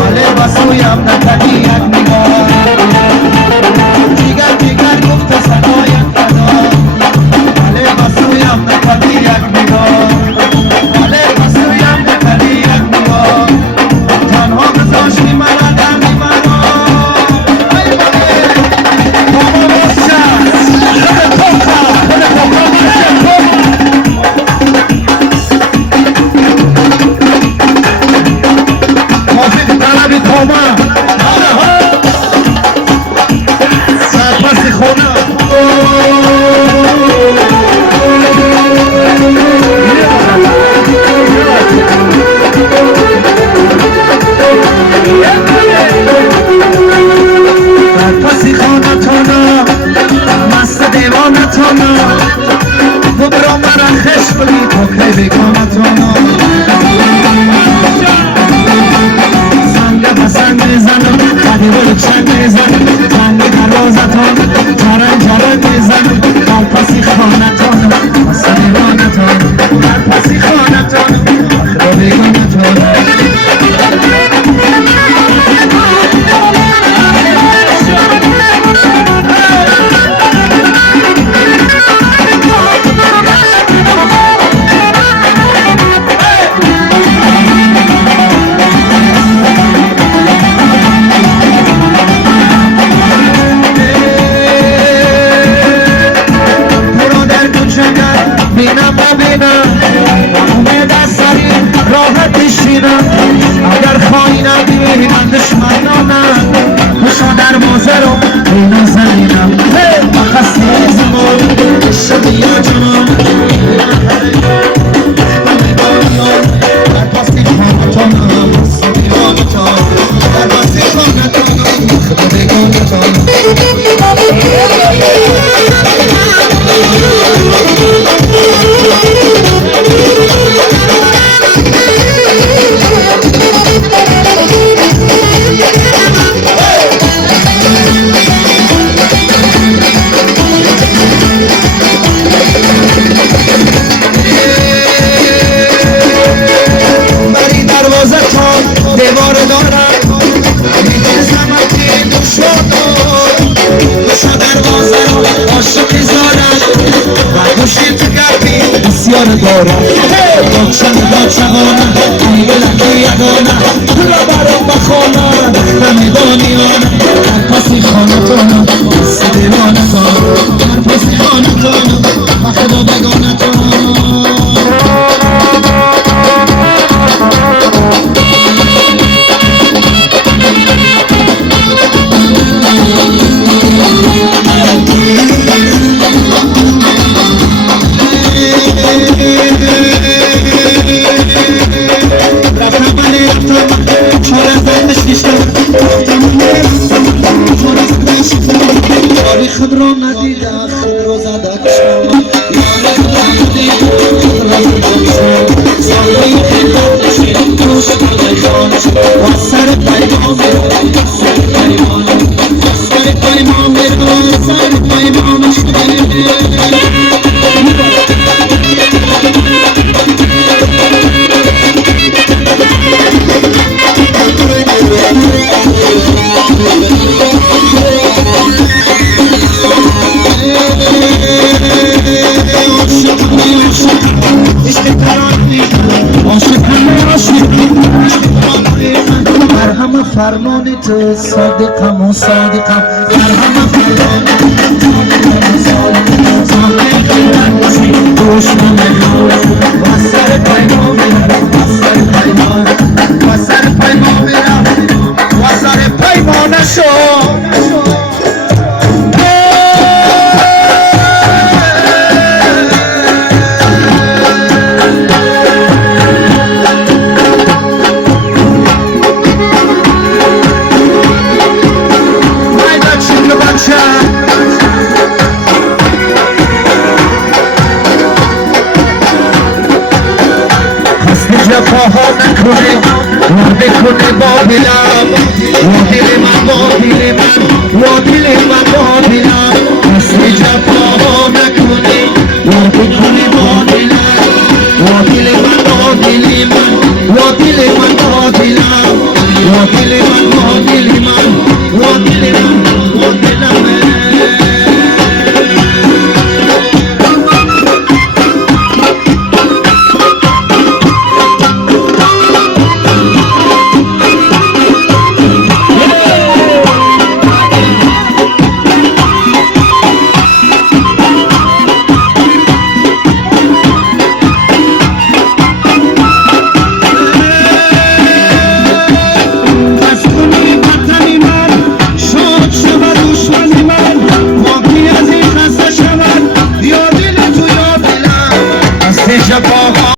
ولی بسویم نکردی یک نگاه جیگر جیگر گفت صدایم فدا ولی بسویم نکردی یک نگاه ولی بسویم نکردی یک نگاه تنها گذاشتی مرا در دیوانه ای ولی بابا باشم بده پاکا موفق طلبی تومه سرپس خونه سرپسی خانه تانه مست دیوانه تانه تو برا مرا خش بلی تو که بگانه تانه سنگ به سنگ میزنم قدی بلو چنگ میزنم جنگ دروازتان جرن جرن میزنم سرپسی خانه تانه مست دیوانه تانه سرپسی خانه تانه خدا بگانه تانه اگر خواهی نبینی من دشمنانم خوشا در موزرم بینا زمینم مخص نیزمان شبیه جنان در پاسی خانتانم سبیانتان در پاسی خانتانم خدا بگانتان دیوار دارم میدونستم که دوشا دروازه رو عاشقی زارم و گوشی تو گفی بسیار دارم داچمانم ایگه لکی یگانم تو را برام بخوانم نمی دانیانم در پسی خانتانم دست دیوانتانم در پسی خانتانم و خدا بگانتانم خود رو ندیده خود رو زده کشم خود رو ندیده خود رو زده کشم سالی خیلی بشید دوش بوده خانش و سر پیمان میرد سر پیمان سر پیمان میرد سر پیمانش فرمان تو صادقم و صادقم در همه فرمان صادقم دشمن و سر پیمان میرم و سر پیمان و سر پیمان میرم و سر پیمانشو جفاها نکنه وعده کنه با دلم و دل من با دل من و دل من با دلم